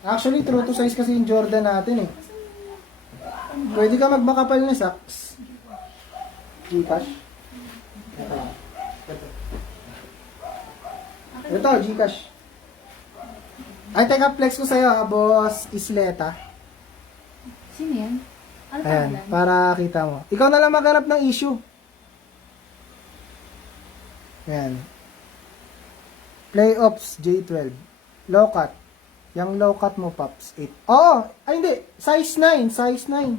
Actually, true to size kasi yung Jordan natin eh. Pwede ka magmakapal na socks. Gcash. Ito, Gcash. Ay, teka, flex ko sa'yo, boss Isleta. Sino yan? Ano Ayan, pangalan? para kita mo. Ikaw na lang maghanap ng issue. Ayan. Playoffs, J12. Low cut. Yung low cut mo, Pops, 8. Oo! Ay, hindi. Size 9. Size 9.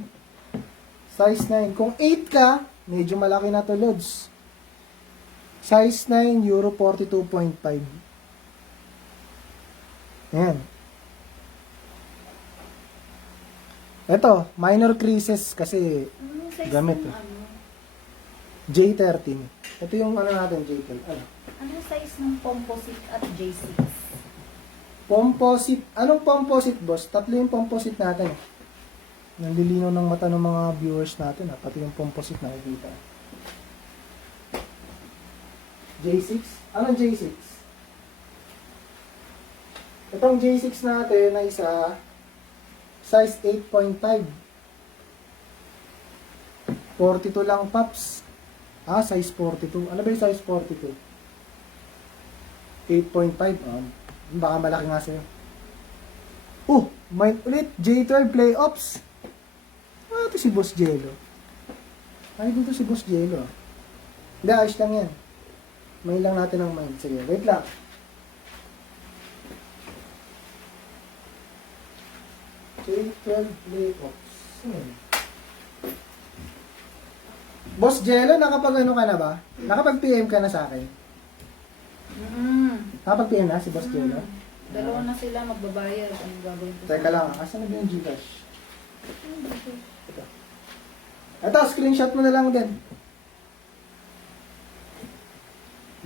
Size 9. Kung 8 ka, medyo malaki na to, Lods. Size 9, Euro 42.5. Ayan. Ito, minor creases kasi Anong size gamit, ng eh. ano? J13. Ito yung ano natin, J12. Ano? Anong size ng composite at J6? Composite. Anong composite, boss? Tatlo yung composite natin. Nandilinaw ng mata ng mga viewers natin. Pati yung composite nakikita. J6? Anong J6? Itong J6 natin na isa, size 8.5. 42 lang, Pops. Size 42. Ano ba yung size 42? 8.5. Baka malaki nga sa'yo. May ulit. J12 playoffs. Ito si Boss Jello. Ay, dito si Boss Jello. Hindi, ayos lang yan. May lang natin ang mind. Sige, wait lang. J12 playoffs. Boss Jello, nakapag-ano ka na ba? Nakapag-PM ka na sa akin? Nakapag-PM na si Boss Jello? Dalawa na sila magbabayad. Anong gagawin ko? Teka lang, asan na ba yung Gcash? Ito, screenshot mo na lang din.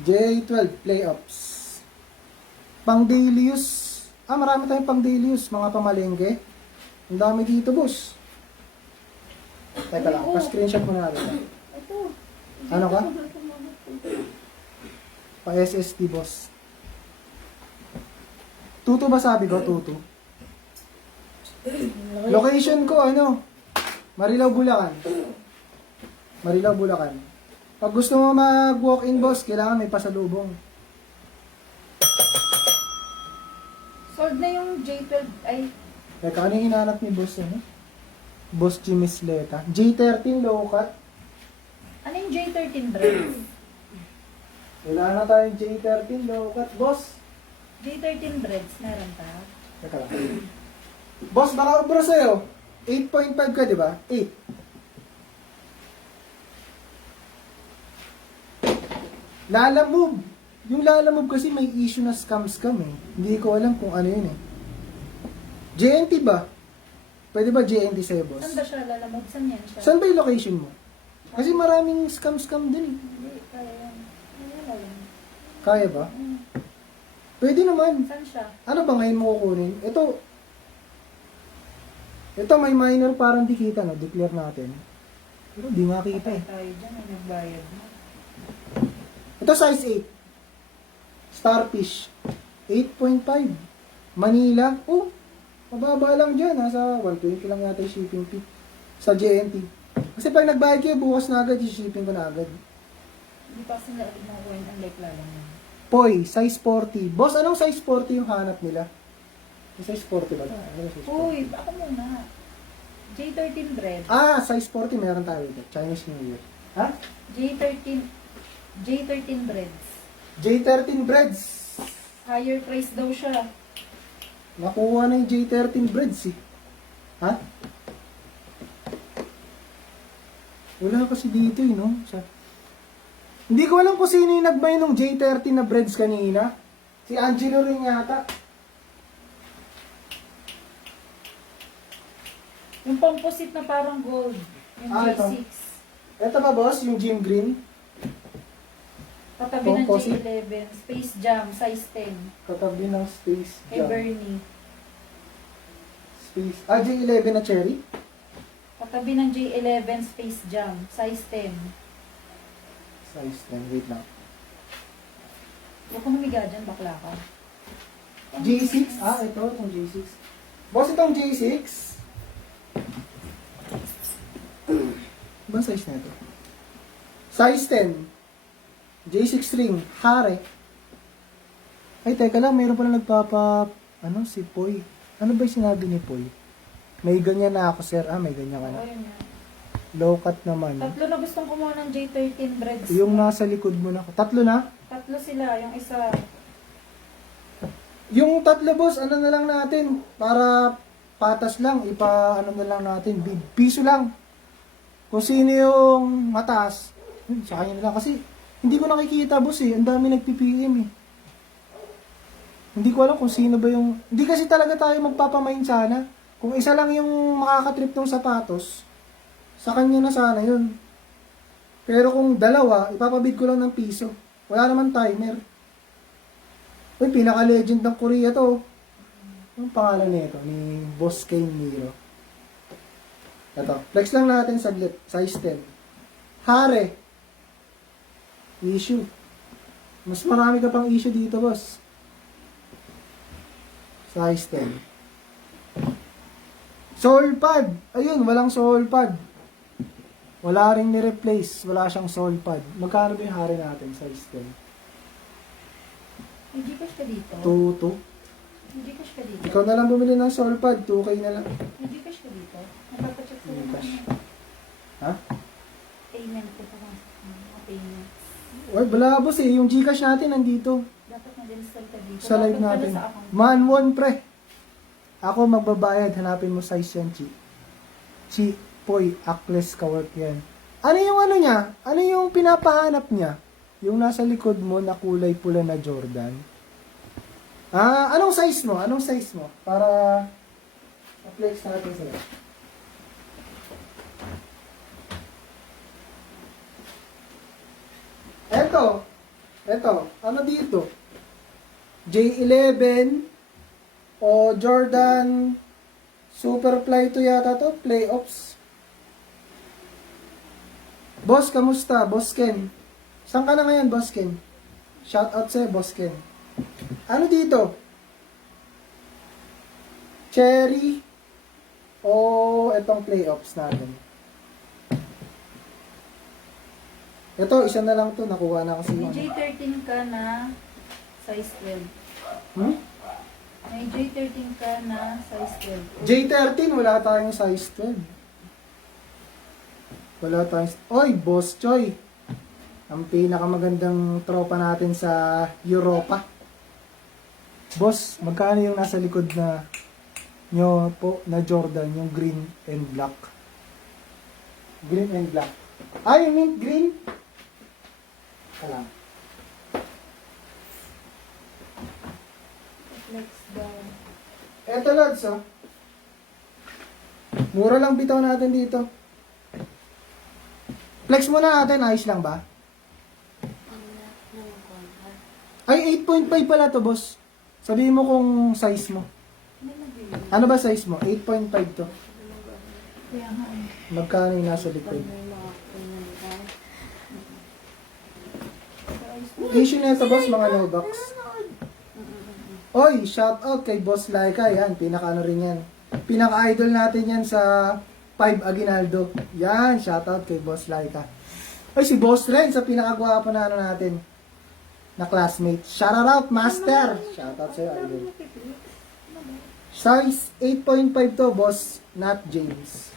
J12 playoffs. Pang daily use. Marami tayong pang daily use, mga pamalengke. Ang dami dito, boss. Teka lang, pa-screenshot mo na lang. Ito. Ano ka? Pa-SSD, boss. Tuto ba sabi ko? Tuto. Location ko, ano? Marilao, Bulacan. Marilao, Bulacan. Pag gusto mo mag-walk-in, boss, kailangan may pasalubong. Sold na yung J12. Ay, Teka, ano yung hinahanap ni boss, ano? Boss Jimmy Sleta. J13 low cut. ano yung J13 brand? Wala na tayong J13 low cut. Boss, J13 breads, meron pa? teka lang. Boss, baka ubra sa'yo. 8.5 ka, di ba? 8. Lalamove. Yung lalamove kasi may issue na scam eh. Hindi ko alam kung ano yun eh. JNT ba? Pwede ba JNT sa'yo, boss? Saan ba siya lalamog? Saan yan siya? Saan ba yung location mo? Kasi maraming scam din eh. Hindi, kaya yan. Wala lang. Kaya ba? Pwede naman. Saan siya? Ano ba ngayon mo kukunin? Ito may minor parang di kita, no? Declare natin. Pero di makita Patay eh. tayo dyan, may nagbayad na. Ito size 8. Starfish. 8.5. Manila. Mababa lang dyan. Nasa 120 lang yata yung shipping fee. Sa JNT. Kasi pag nagbayad kayo, bukas na agad, yung shipping ko na agad. Hindi pa kasi naabig ng coin ang like lalang yan. Poy, size 40. Boss, anong size 40 yung hanap nila? Yung size 40 ba? Ano yung size 40? Uy, ako muna. J13 bread. Size 40 meron tayo dito. Chinese New Year. Ha? J13 breads. J13 breads. Higher price daw siya. Nakuha na yung J13 breads eh. Ha? Wala kasi dito eh, no? Hindi ko alam kung sino yung nag-buy ng J13 na breads kanina. Si Angelo rin yata. Yung composite na parang gold. Yung J6. Ito ba, boss? Yung Jim Green? Katabi ng Composite. J11. Space Jam, size 10. Katabi ng Space Kay Jam. Bernie. J11 na cherry? Katabi ng J11 Space Jam, size 10. Size 10. Wait lang. Huwag kang humiga dyan, bakla ka. J6? Ito. Itong J6. Boss, itong J6. Ibang size na ito? Size 10. J6 ring. Hare. Ay, teka lang. Mayroon pala Ano, si Poy. Ano ba yung sinabi ni Poy? May ganyan na ako, sir. May ganyan ka na. Ayun yan. Low cut naman. Tatlo na gustong kumuha ng J13 breads. Yung nasa likod mo na. Tatlo na? Tatlo sila, yung isa. Yung tatlo, boss, ano na lang natin? Para patas lang. Ano na lang natin. Piso lang. Kung sino yung mataas, sa kanya na lang. Kasi, hindi ko nakikita, boss eh. Ang dami nag-PPM eh. Hindi ko alam kung sino ba yung... Hindi kasi talaga tayo magpapamain sana. Kung isa lang yung makakatrip ng sapatos, sa kanya na sana yun. Pero kung dalawa, ipapabid ko lang ng piso. Wala naman timer. Uy, pinaka-legend ng Korea to. Anong pangalan nito? Ni Boss Kane Miro. Ito. Flex lang natin saglit. Size 10. Hare. Issue. Mas marami ka pang issue dito, boss. Size 10. Sole pad. Ayun, walang sole pad. Wala rin ni-replace. Wala siyang sole pad. Magkano ba yung hare natin? Size 10. May Gcash ka dito? 2-2. May Gcash ka dito? Ikaw na lang bumili ng sole pad. 2K na lang. May Gcash ka dito? Napapacheck ko lang Gcash. ang Ha? payment ko pa mga payments. Uy, wala boss eh. Yung Gcash natin nandito. Dapat na-install ka dito. Sa live Dapat pala natin. sa account. Man, one pre. Ako magbabayad. Hanapin mo size yan, Chi. Chi, Poy, Akles, kawork yan. Ano yung ano niya? Ano yung pinapahanap niya? Yung nasa likod mo na kulay pula na Jordan. Anong size mo? Anong size mo? Para flex natin sila. Eto. Ano dito? J11 o Jordan Superfly to yata to, playoffs. Boss, kamusta? Boss Ken. Saan ka na ngayon, Boss Ken? Shout out sa'yo, Boss Ken. Ano dito? Cherry o etong playoffs natin? Ito, isa na lang to. Nakuha na kasi May yun. J13 ka na size 12. May J13 ka na size 12. J13, wala tayong size 12. Wala tayong... Oy, Boss Choi. Ang pinakamagandang tropa natin sa Europa. Boss, magkano yung nasa likod na nyo po na Jordan, yung green and black? Green and black. Ay, mint green? Alam. Flex down. Eto, lads, oh. Mura lang bitaw natin dito. Flex muna natin, ayos lang ba? Ay, 8.5 pala to, boss. Sabihin mo kung size mo. Ano ba size mo? 8.5 to. Kaya nga eh. Magkano yung nasa likod? Issue nito, boss, mga no box. Oy, shout out kay Boss Laika. Yan, pinaka-ano rin yan. Pinaka-idol natin yan sa 5 Aguinaldo. Yan, shout out kay Boss Laika. Oy, si Boss Ren sa pinaka-gwapo na ano natin. Na classmate. Shout out, master! Shout out sa'yo, idol. Size 8.5 to, boss. Not James.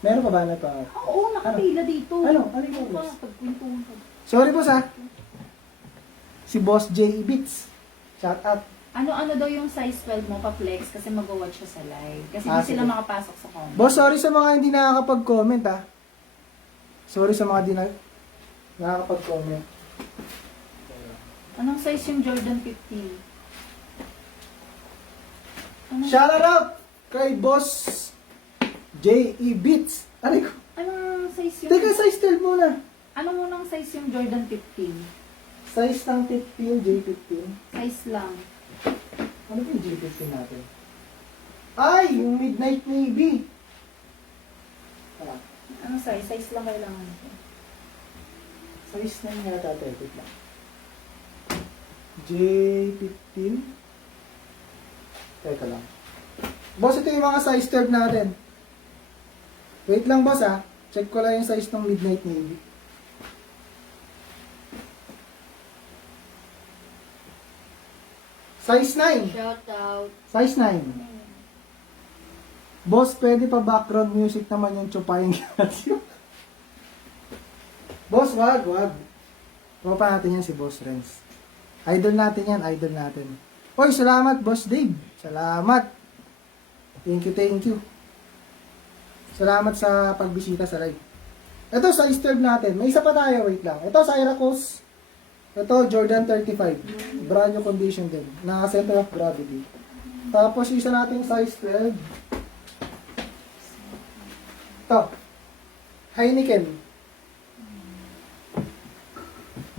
Meron ka ba na pa? Oo, nakapila dito. Ano? Ano yung Ano boss? ka? Pagkwentuhan ka. Sorry, boss, ha? Si Boss J. Beats. Shout out. Ano daw yung size 12 mo pa-flex kasi mag-watch siya sa live. Kasi Ah, hindi sila sige. makapasok sa comment. Boss, sorry sa mga hindi nakakapag-comment, ha? Sorry sa mga hindi nakakapag-comment. Anong size yung Jordan 15? Anong, Shout out kay Boss J. E. Beats. Aray ko. anong size yung... Teka, size 12 muna. Anong unang size yung Jordan 15? Size ng 15, J15. Size lang. Ano ba yung J15 natin? Ay, yung Midnight Navy. Anong size? Size lang kailangan ko. Size na yung yata, wait lang. J15. Teka lang. Boss, ito yung mga size 12 natin. Wait lang, boss, ha. Check ko lang yung size ng Midnight Navy. Size 9. Shout out. Size 9. Boss, pwede pa background music naman yung Chupayang Ginasyo. Boss, wag. Tropa natin yan si Boss Renz. Idol natin yan, idol natin. Oy, salamat Boss Dave. Salamat. Thank you. Salamat sa pagbisita sa live. Ito, size 12 natin. May isa pa tayo, wait lang. Ito, Syracuse. Ito, Jordan 35. Brand new condition din. Naka-center of gravity. Tapos, yung isa nating size 12. Ito. Heineken.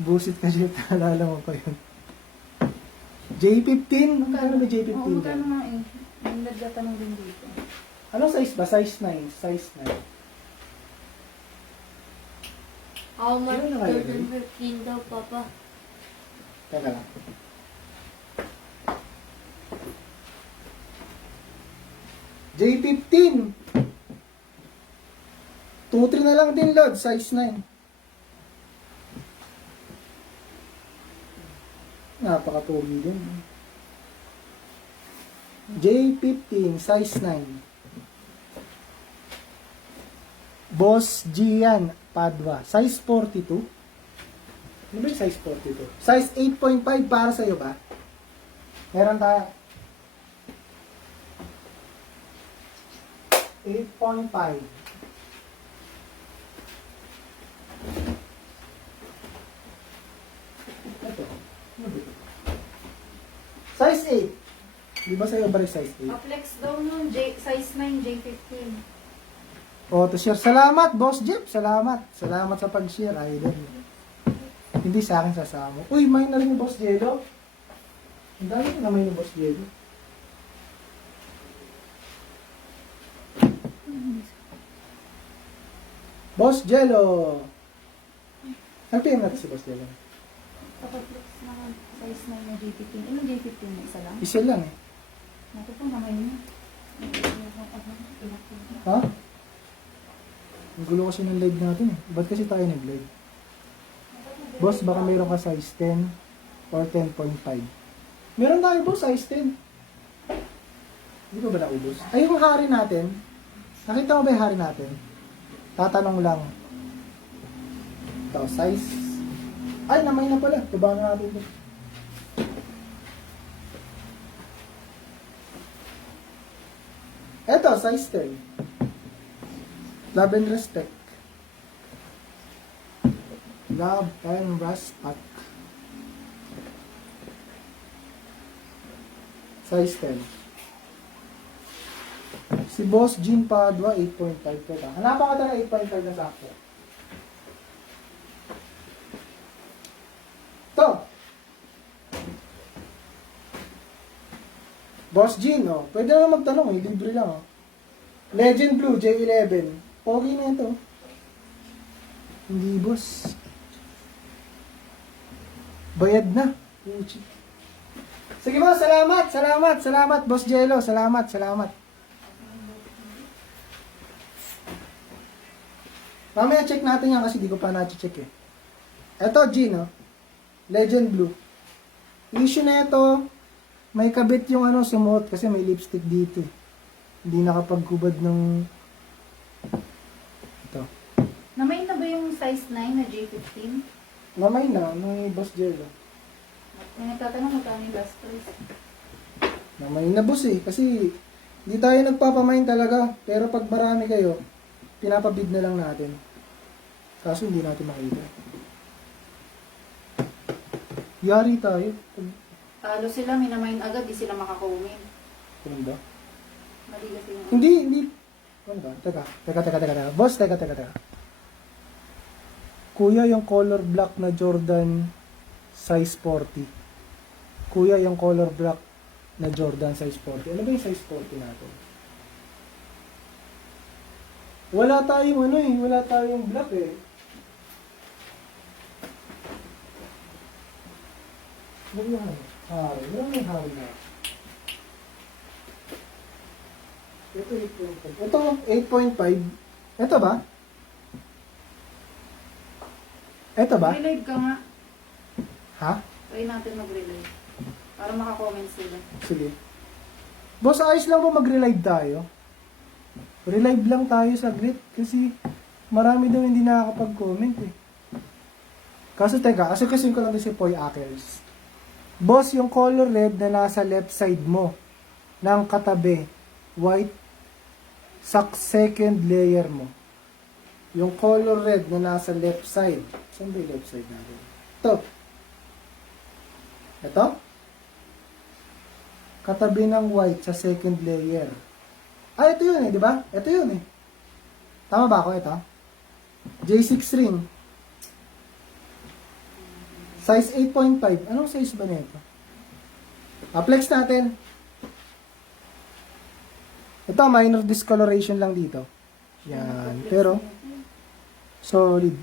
Busit ka, Jeff. Naalala mo pa yun. J15. Magkano ba J15? Oo, magkano nga eh. May nagtatanong din dito. Ano size ba? Size 9. Size 9. How much? Ano na kayo, 15 daw, Papa. Teka lang. J15. 2-3 na lang din, Lord. Size 9. Napaka-pogi din. J15, size 9. Boss Gian Padua, size 42. Ano ba yung size 42? Size 8.5 para sa'yo ba? Meron tayo. 8.5. Ito. Ano ba ito? Size 8. Di ba sa'yo ba rin size 8? Flex daw nun, size 9, J15. O, to share. Salamat, Boss Jeep. Salamat. Salamat sa pag-share, idol. Hindi sa akin sasama. Uy, may na rin yung Boss Jello. Ang dami na may yung Boss Jello. Boss Jello. Nag-PM natin si Boss Jello. Flex na size 9 na J15. Anong J15 na isa lang? Isa lang eh. Naku po, namay niya. Ha? Ang gulo kasi ng live natin eh. Ba't kasi tayo nag-live? Boss, baka meron ka size 10 or 10.5. Meron tayo boss, size 10. Hindi ko ba naubos? Ay, yung hari natin. Nakita mo ba yung hari natin? Tatanong lang. Ito, size. Ay, namay na pala. Tubahan na natin ito. Ito, size 10. Love and respect. Love and respect. Size 10. Si Boss Jean Padua, 8.5 ko. Hanapan ka talaga 8.5 na sakto. To. Boss Jean, oh. Pwede na magtanong eh. Libre lang, oh. Legend Blue, J11. Pogi na ito. Hindi, boss. Bayad na. Uchi. Sige boss, salamat, Boss Jello. Salamat. Mamaya check natin yan kasi di ko pa na-check eh. Eto, Gino. Legend Blue. Issue na ito, may kabit yung sumuot kasi may lipstick dito. Hindi nakapagkubad ng... Ito. Namay na ba yung size 9 na J15? Mamay na, may Boss Jello. May nagtatanong magkano yung last price. Mamay na boss eh, kasi hindi tayo nagpapamain talaga. Pero pag marami kayo, pinapabid na lang natin. Kaso hindi natin makita. Yari tayo. Talo sila, minamain agad, di sila makaka-win. Ano ba? Mali kasi yung... Hindi. Ano ba? Teka. Boss, teka. Kuya, yung color black na Jordan size 40. Kuya, yung color black na Jordan size 40. Ano ba yung size 40 natin? Wala tayong black eh. Ano yan? Wala may hari na. Ito 8.5. Ito 8.5. Ito ba? Ito ba? Mag-relive ka nga. Ha? Try natin mag-relive. Para makakomment sila. Sige. Boss, ayos lang ba mag-relive tayo? Relive lang tayo saglit kasi marami daw hindi nakakapag-comment eh. Kaso teka, kasi ko lang din si Poy Ackles. Boss, yung color red na nasa left side mo ng katabi, white sa second layer mo. Yung color red na nasa left side. Saan ba yung left side natin? Ito. Ito? Katabi ng white sa second layer. Ah, ito yun eh, di ba? Ito yun eh. Tama ba ako? Ito? J6 ring. Size 8.5. Anong size ba nito? Flex natin. Ito, minor discoloration lang dito. Yan. Pero, solid.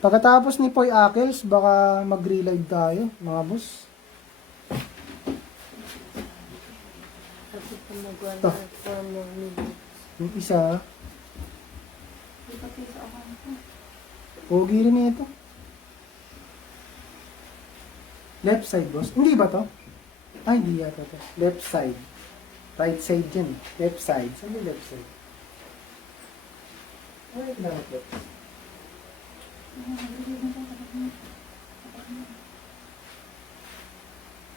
Pagkatapos ni Poy Ackles, baka mag-relive tayo, mga boss. Ito. Yung isa, pogi rin ito. Left side, boss. Hindi ba to? Ay, hindi yata to. Left side. Right side dyan. Left side. Saan yung left side? Ay, left side.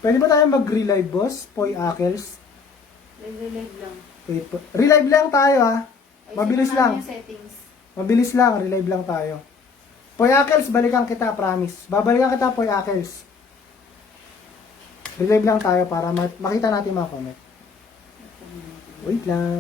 Pwede ba tayo mag-relive, boss? Poy Ackles? Relive lang. Wait po. Relive lang tayo, ha? Mabilis Ayusin mo lang. yung settings. Mabilis lang. Relive lang tayo. Poy Ackles, balikan kita, promise. Babalikan kita, Poy Ackles. Relive lang tayo para makita natin mga comment. Wait lang.